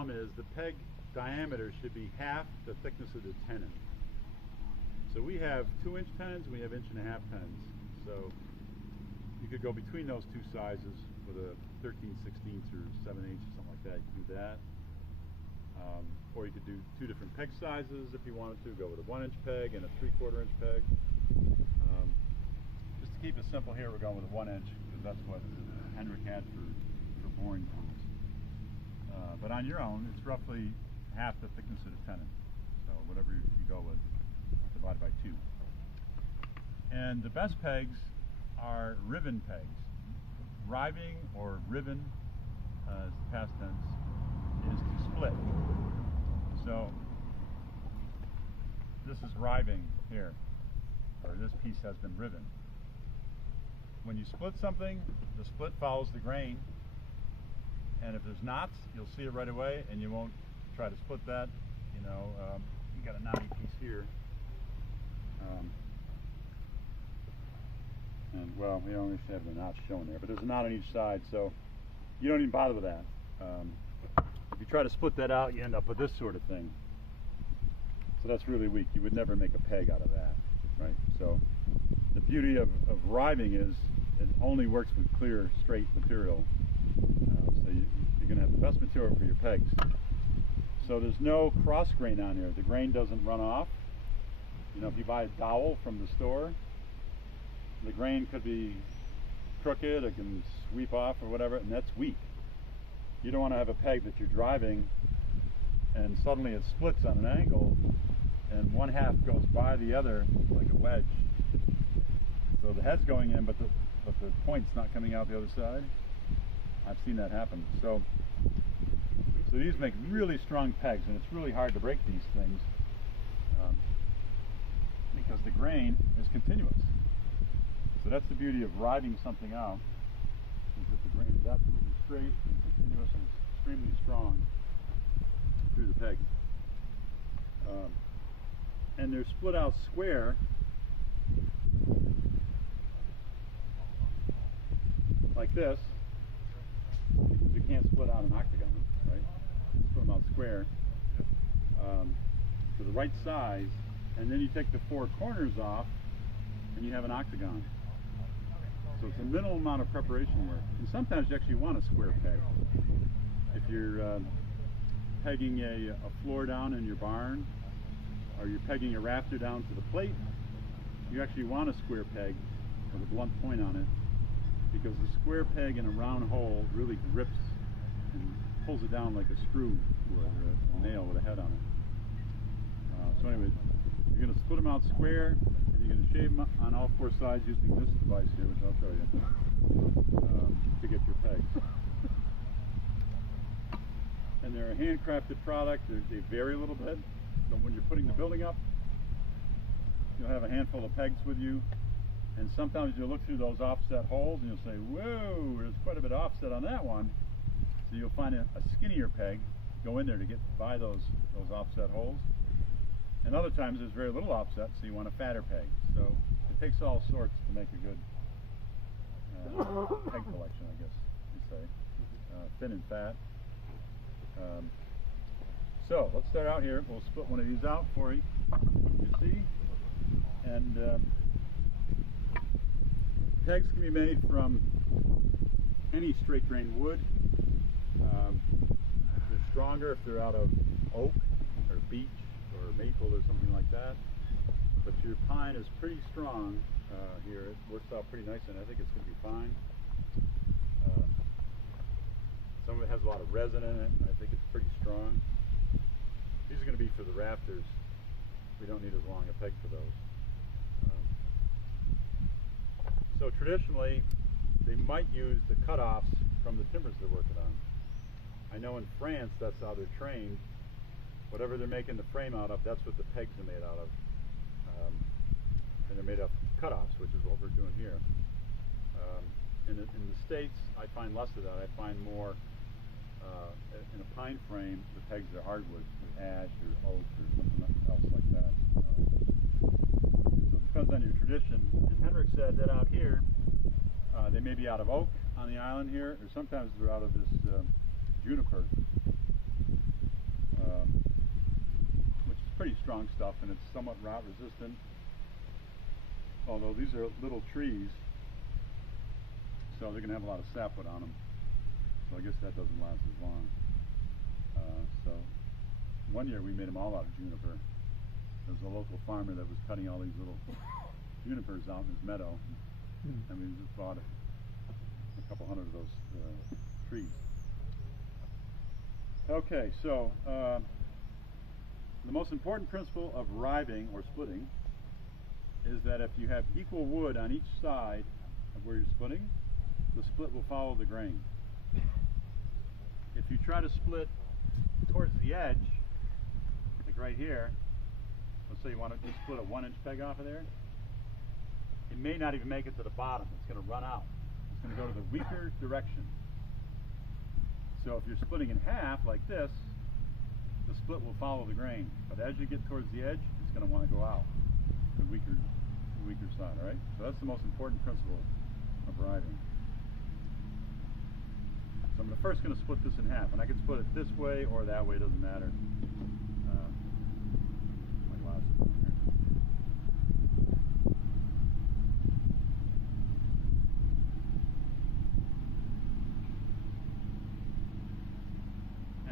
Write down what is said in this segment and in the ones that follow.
thumb is the peg diameter should be half the thickness of the tenon. So we have 2-inch tenons, we have 1.5-inch tenons. So you could go between those two sizes with a 13/16 or 7/8 or something like that. You could do that. Or you could do two different peg sizes if you wanted to. Go with a 1-inch peg and a 3/4-inch peg. Just to keep it simple here, we're going with a 1-inch because that's what Henrik had for boring tools. But on your own, it's roughly half the thickness of the tenon. So whatever you go with, divided by 2. And the best pegs are riven pegs. Riving or riven, as the past tense, is to split. So this is riving here, or this piece has been riven. When you split something, the split follows the grain, and if there's knots, you'll see it right away, and you won't try to split that. You know, you got a knotty piece here. And well, we don't actually have the knots shown there, but there's a knot on each side, so you don't even bother with that. If you try to split that out, you end up with this sort of thing. So that's really weak. You would never make a peg out of that, right? So the beauty of riving is it only works with clear, straight material. So you're going to have the best material for your pegs. So there's no cross grain on here. The grain doesn't run off. You know, if you buy a dowel from the store, the grain could be crooked, it can sweep off or whatever, and that's weak. You don't want to have a peg that you're driving and suddenly it splits on an angle and one half goes by the other like a wedge. So the head's going in, but the point's not coming out the other side. I've seen that happen. So these make really strong pegs, and it's really hard to break these things because the grain is continuous. So that's the beauty of riving something out, is that the grain is absolutely straight and continuous and it's extremely strong through the peg. And they're split out square like this, because you can't split out an octagon, right? Split them out square to the right size, and then you take the 4 corners off and you have an octagon. So it's a minimal amount of preparation work. And sometimes you actually want a square peg. If you're pegging a floor down in your barn, or you're pegging a rafter down to the plate, you actually want a square peg with a blunt point on it, because the square peg in a round hole really grips and pulls it down like a screw would, or a nail with a head on it. So anyway, you're going to split them out square, and you're going to shave them on all 4 sides using this device here, which I'll show you, to get your pegs. And they're a handcrafted product. They vary a little bit. So when you're putting the building up, you'll have a handful of pegs with you, and sometimes you'll look through those offset holes and you'll say, whoa, there's quite a bit of offset on that one. So you'll find a skinnier peg, go in there to get by those offset holes. And other times there's very little offset, so you want a fatter peg. So it takes all sorts to make a good peg collection, I guess you say. Thin and fat. So let's start out here. We'll split one of these out for you see. And pegs can be made from any straight grain wood. They're stronger if they're out of oak or beech or maple or something like that. But your pine is pretty strong here. It works out pretty nice, and I think it's going to be fine. Some of it has a lot of resin in it, and I think it's pretty strong. These are going to be for the rafters. We don't need as long a peg for those. So traditionally, they might use the cutoffs from the timbers they're working on. I know in France, that's how they're trained. Whatever they're making the frame out of, that's what the pegs are made out of. And they're made of cutoffs, which is what we're doing here. In the States, I find less of that. I find more in a pine frame, the pegs are hardwood, with ash or oak or something else like that. So it depends on your tradition. And Henrik said that out here, they may be out of oak on the island here, or sometimes they're out of this juniper. pretty strong stuff, and it's somewhat rot resistant. Although these are little trees, so they're going to have a lot of sapwood on them. So I guess that doesn't last as long. So one year we made them all out of juniper. There was a local farmer that was cutting all these little junipers out in his meadow, and we just bought a couple hundred of those trees. Okay, so the most important principle of riving or splitting is that if you have equal wood on each side of where you're splitting, the split will follow the grain. If you try to split towards the edge, like right here, let's say you want to just split a 1-inch peg off of there, it may not even make it to the bottom. It's going to run out. It's going to go to the weaker direction. So if you're splitting in half like this, the split will follow the grain. But as you get towards the edge, it's going to want to go out, the weaker side, all right? So that's the most important principle of riving. So I'm first going to split this in half, and I can split it this way or that way, doesn't matter. My glasses on here.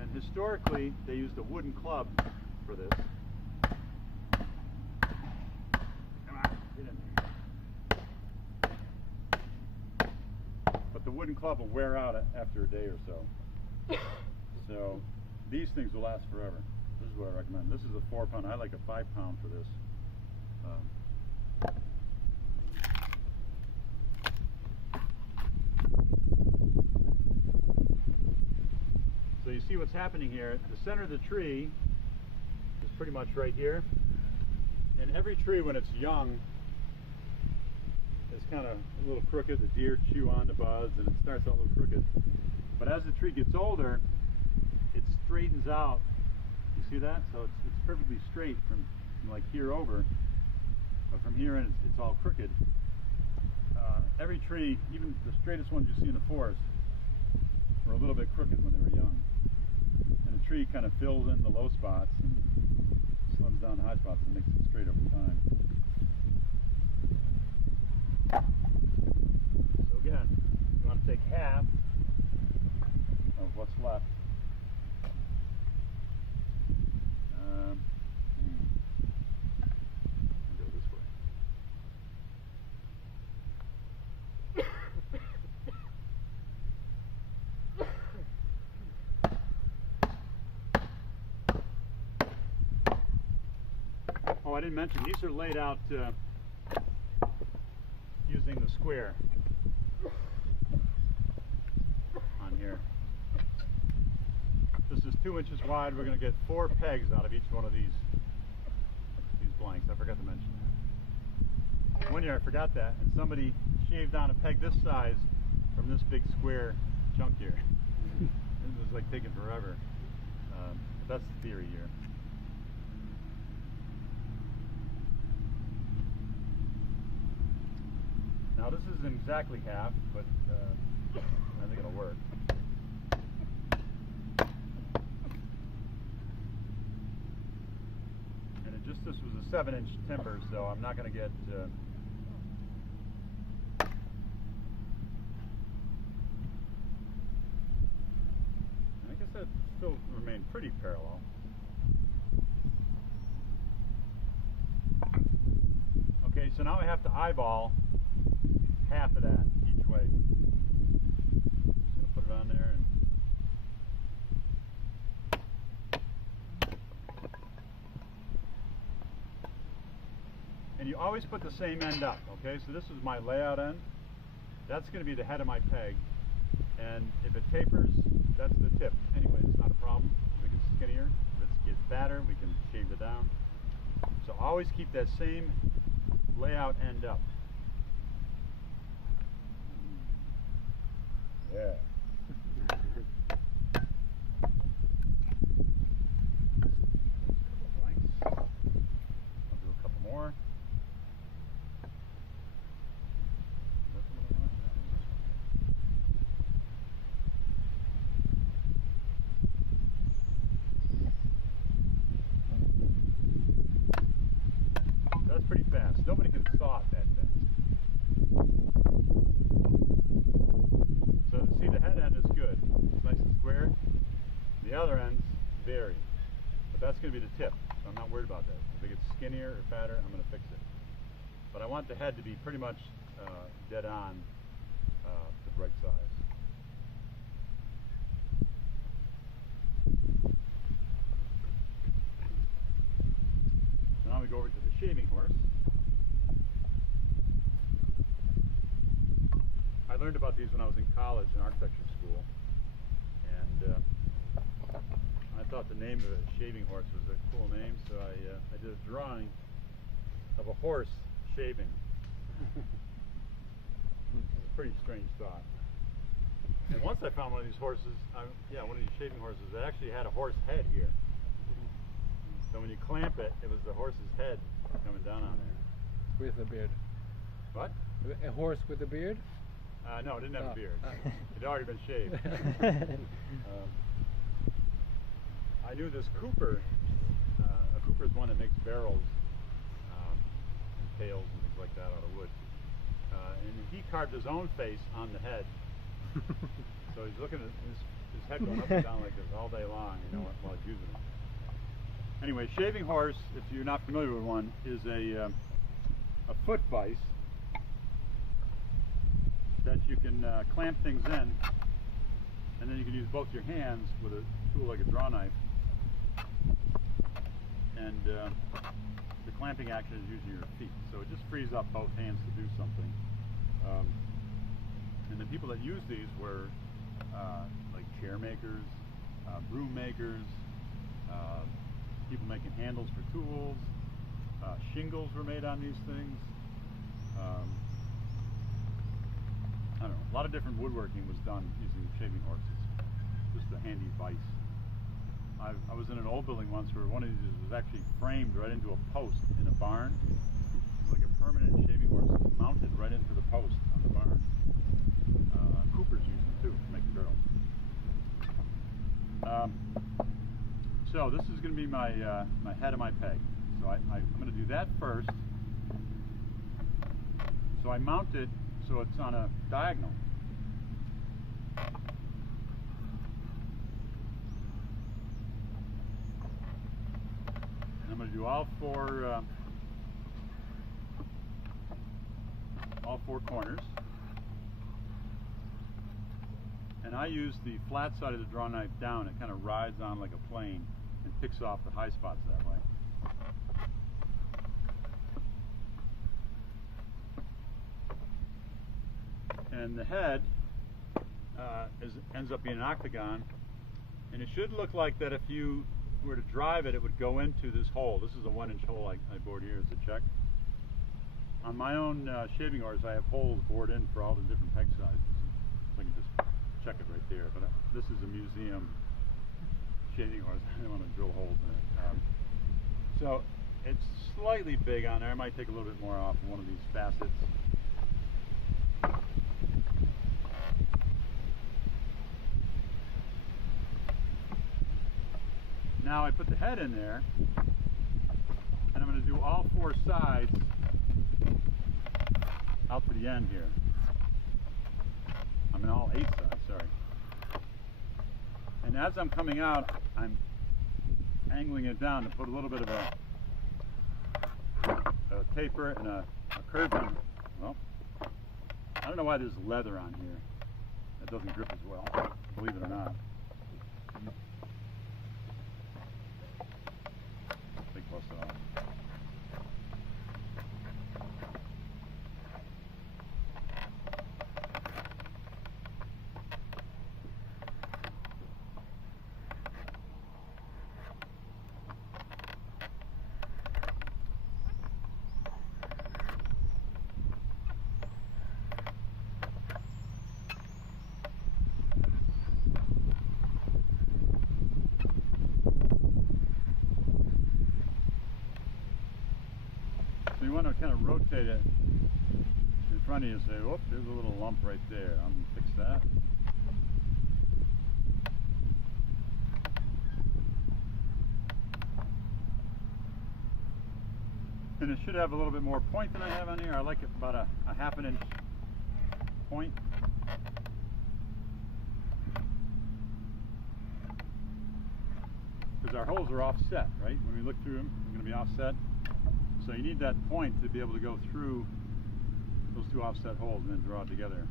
And historically, they used a wooden club for this. But the wooden club will wear out after a day or so. So these things will last forever. This is what I recommend. This is a 4-pound. I like a 5-pound for this. So you see what's happening here. The center of the tree is pretty much right here. And every tree when it's young is kind of a little crooked. The deer chew on the buds and it starts out a little crooked. But as the tree gets older, it straightens out. You see that? So it's perfectly straight from like here over. But from here in, it's all crooked. Every tree, even the straightest ones you see in the forest, were a little bit crooked when they were young. And the tree kind of fills in the low spots and slims down the high spots and makes it straight over time. So again, you want to take half of what's left. Go this way. Oh, I didn't mention, these are laid out using the square on here. This is 2 inches wide. We're going to get 4 pegs out of each one of these blanks. I forgot to mention that. One year I forgot that, and somebody shaved down a peg this size from this big square chunk here. It was like taking forever. But that's the theory here. Now this isn't exactly half, but I think it'll work. And this was a 7-inch timber, so I'm not going to get I guess that still remained pretty parallel. Okay, so now I have to eyeball half of that each way. Just gonna put it on there and you always put the same end up, okay? So this is my layout end. That's gonna be the head of my peg. And if it tapers, that's the tip. Anyway, it's not a problem. If it gets skinnier, if it gets fatter, we can shave it down. So always keep that same layout end up. Yeah. Blanks. I'll do a couple more. can saw it that fast. So see, the head end is good. It's nice and square. The other end's vary. But that's going to be the tip. So I'm not worried about that. If it gets skinnier or fatter, I'm going to fix it. But I want the head to be pretty much dead on the right size. Now we go over to the shaving horse. I learned about these when I was in college in architecture school, and I thought the name of a shaving horse was a cool name, so I did a drawing of a horse shaving. It's a pretty strange thought. And once I found one of these horses, one of these shaving horses that actually had a horse head here. So when you clamp it, it was the horse's head coming down on there. With a beard. What? A horse with a beard? No, it didn't have a beard. It had already been shaved. I knew this cooper. A cooper is one that makes barrels and pails and things like that out of wood. And he carved his own face on the head. So he's looking at his head going up and down like this all day long, while he's using it. Anyway, shaving horse, if you're not familiar with one, is a foot vise that you can clamp things in, and then you can use both your hands with a tool like a draw knife, and the clamping action is using your feet, so it just frees up both hands to do something. And the people that use these were like chair makers, broom makers, people making handles for tools, shingles were made on these things. I don't know, a lot of different woodworking was done using shaving horses. Just a handy vise. I was in an old building once where one of these was actually framed right into a post in a barn. It was like a permanent shaving horse mounted right into the post on the barn. Coopers use them too to make barrels. So this is going to be my my head of my peg. So I'm going to do that first. So I mount it so it's on a diagonal. And I'm going to do all four corners. And I use the flat side of the draw knife down. It kind of rides on like a plane and picks off the high spots that way. And the head ends up being an octagon, and it should look like that if you were to drive it, it would go into this hole. This is a 1-inch hole I bored here as a check. On my own shaving horse, I have holes bored in for all the different peg sizes, so I can just check it right there. But this is a museum shaving horse. I don't want to drill holes in it. So it's slightly big on there. I might take a little bit more off one of these facets. Now I put the head in there, and I'm going to do all four sides out to the end here. I mean all 8 sides, sorry. And as I'm coming out, I'm angling it down to put a little bit of a taper and a curve in. Well, I don't know why there's leather on here. It doesn't grip as well, believe it or not. Close it off. You want to kind of rotate it in front of you and say, whoop, there's a little lump right there. I'm going to fix that. And it should have a little bit more point than I have on here. I like it about a half an inch point. Because our holes are offset, right? When we look through them, they're going to be offset. So you need that point to be able to go through those two offset holes and then draw it together.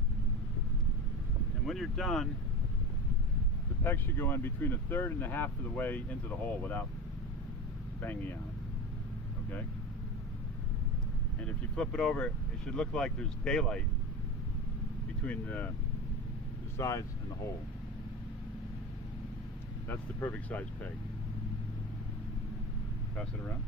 And when you're done, the peg should go in between a third and a half of the way into the hole without banging on it. Okay? And if you flip it over, it should look like there's daylight between the sides and the hole. That's the perfect size peg. Pass it around.